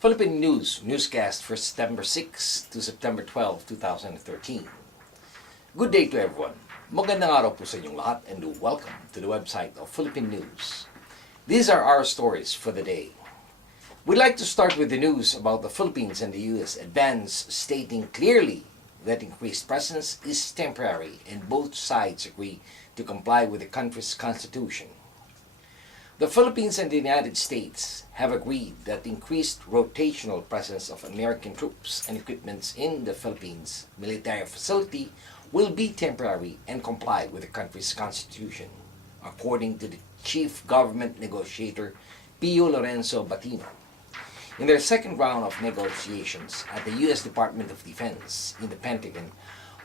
Philippine News newscast for September 6 to September 12, 2013. Good day to everyone. Magandang araw po sa inyong lahat and welcome to the website of Philippine News. These are our stories for the day. We'd like to start with the news about the Philippines and the U.S. advance, stating clearly that increased presence is temporary and both sides agree to comply with the country's constitution. The Philippines and the United States have agreed that the increased rotational presence of American troops and equipment in the Philippines military facility will be temporary and comply with the country's constitution, according to the chief government negotiator Pio Lorenzo Batino. In their second round of negotiations at the U.S. Department of Defense in the Pentagon,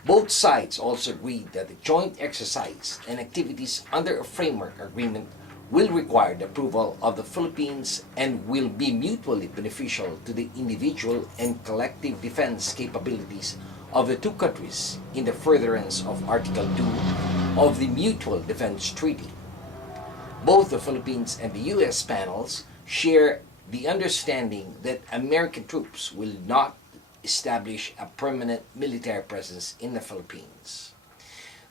both sides also agreed that the joint exercise and activities under a framework agreement will require the approval of the Philippines and will be mutually beneficial to the individual and collective defense capabilities of the two countries in the furtherance of Article 2 of the Mutual Defense Treaty. Both the Philippines and the U.S. panels share the understanding that American troops will not establish a permanent military presence in the Philippines.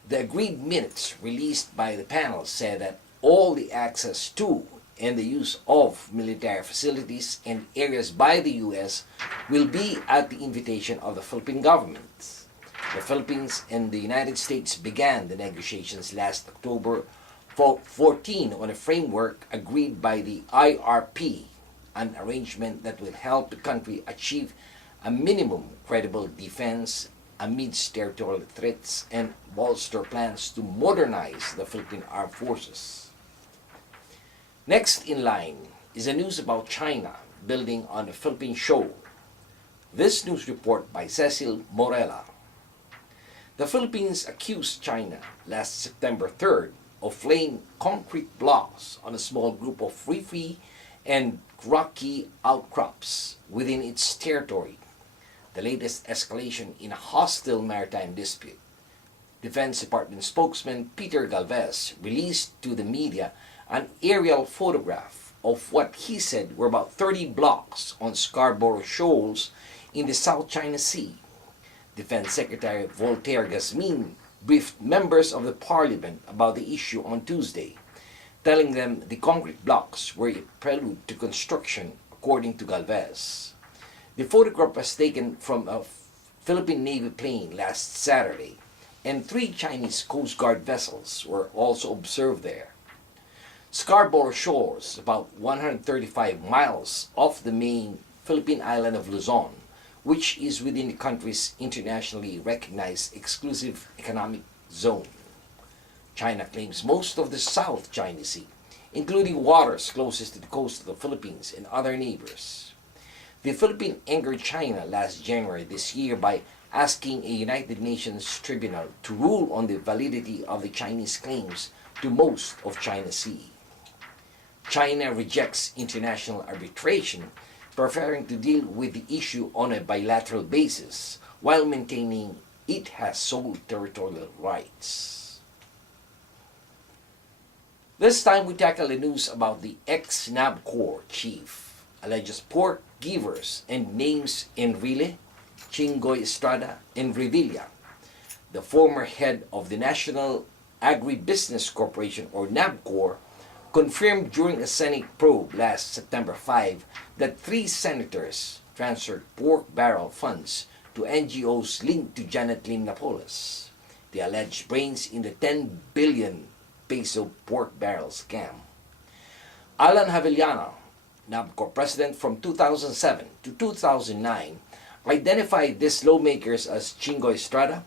The agreed minutes released by the panel said that all the access to and the use of military facilities and areas by the U.S. will be at the invitation of the Philippine government. The Philippines and the United States began the negotiations last October 14 on a framework agreed by the IRP, an arrangement that will help the country achieve a minimum credible defense amidst territorial threats and bolster plans to modernize the Philippine Armed Forces. Next in line is a news about China building on the Philippine show. This news report by Cecil Morella. The Philippines accused China last September 3rd of laying concrete blocks on a small group of reefy and rocky outcrops within its territory, the latest escalation in a hostile maritime dispute. Defense Department spokesman Peter Galvez released to the media an aerial photograph of what he said were about 30 blocks on Scarborough Shoals in the South China Sea. Defense Secretary Voltaire Gasmin briefed members of the parliament about the issue on Tuesday, telling them the concrete blocks were a prelude to construction, according to Galvez. The photograph was taken from a Philippine Navy plane last Saturday, and 3 Chinese Coast Guard vessels were also observed there. Scarborough Shoals, about 135 miles off the main Philippine island of Luzon, which is within the country's internationally recognized exclusive economic zone. China claims most of the South China Sea, including waters closest to the coast of the Philippines and other neighbors. The Philippines angered China last January this year by asking a United Nations tribunal to rule on the validity of the Chinese claims to most of China's sea. China rejects international arbitration, preferring to deal with the issue on a bilateral basis while maintaining it has sole territorial rights. This time we tackle the news about the ex-NABCOR chief, alleges pork givers and names Enrile, Chingoy Estrada, and Revilla. The former head of the National Agribusiness Corporation, or NABCOR, confirmed during a Senate probe last September 5 that 3 senators transferred pork barrel funds to NGOs linked to Janet Lim Napoles, the alleged brains in the 10 billion peso pork barrel scam. Alan Javellana, NABCOR president from 2007 to 2009, identified these lawmakers as Chingoy Estrada,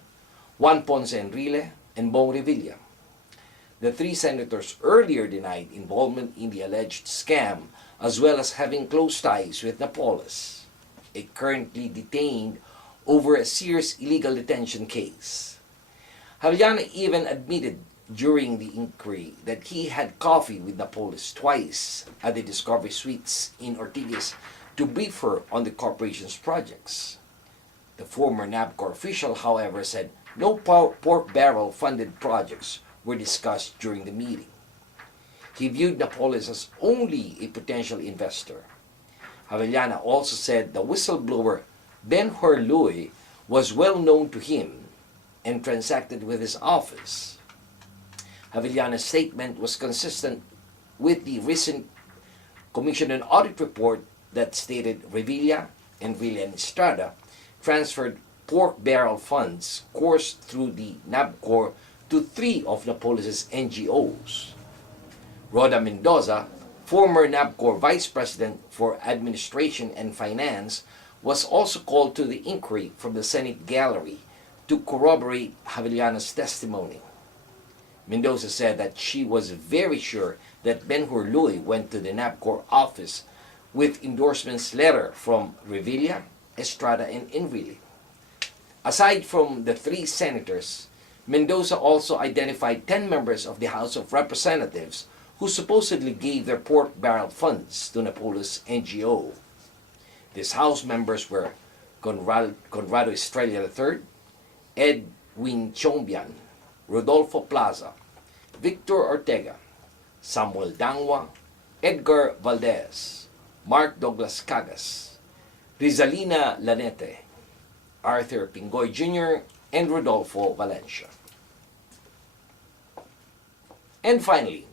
Juan Ponce Enrile, and Bong Revilla. The 3 senators earlier denied involvement in the alleged scam, as well as having close ties with Napoles, currently detained over a serious illegal detention case. Javellana even admitted during the inquiry that he had coffee with Napoles twice at the Discovery Suites in Ortigas to brief her on the corporation's projects. The former NABCOR official, however, said no pork barrel funded projects were discussed during the meeting. He viewed Napoles as only a potential investor. Javellana also said the whistleblower Ben-Hur Lui was well known to him and transacted with his office. Javellana's statement was consistent with the recent Commission on Audit report that stated Revilla, Enrile, and Estrada transferred pork barrel funds coursed through the NABCOR to 3 of Napoles' NGOs. Rhoda Mendoza, former NABCOR Vice President for Administration and Finance, was also called to the inquiry from the Senate gallery to corroborate Javellana's testimony. Mendoza said that she was very sure that Ben-Hur Lui went to the NABCOR office with endorsements letter from Revilla, Estrada, and Enrile. Aside from the 3 senators, Mendoza also identified 10 members of the House of Representatives who supposedly gave their pork barrel funds to Napoles NGO. These House members were Conrado Estrella III, Edwin Chombian, Rodolfo Plaza, Victor Ortega, Samuel Dangwa, Edgar Valdez, Mark Douglas Cagas, Rizalina Lanete, Arthur Pingoy Jr., and Rodolfo Valencia. And finally,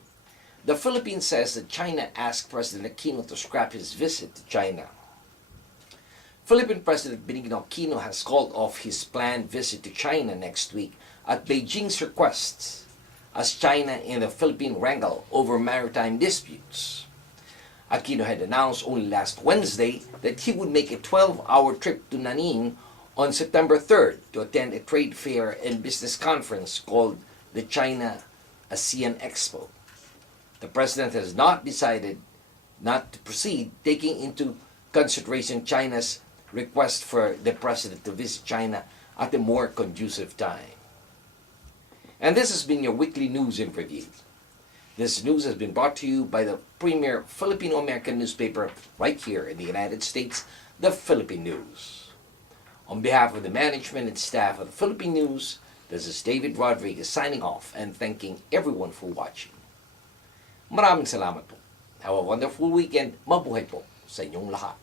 the Philippines says that China asked President Aquino to scrap his visit to China. Philippine President Benigno Aquino has called off his planned visit to China next week at Beijing's request, as China and the Philippines wrangle over maritime disputes. Aquino had announced only last Wednesday that he would make a 12-hour trip to Nanning on September 3rd to attend a trade fair and business conference called the China ASEAN Expo. The president has not decided not to proceed, taking into consideration China's request for the president to visit China at a more conducive time. And this has been your weekly news in review. This news has been brought to you by the premier Filipino-American newspaper right here in the United States, the Philippine News. On behalf of the management and staff of the Philippine News, this is David Rodriguez signing off and thanking everyone for watching. Maraming salamat po. Have a wonderful weekend. Mabuhay po sa inyong lahat.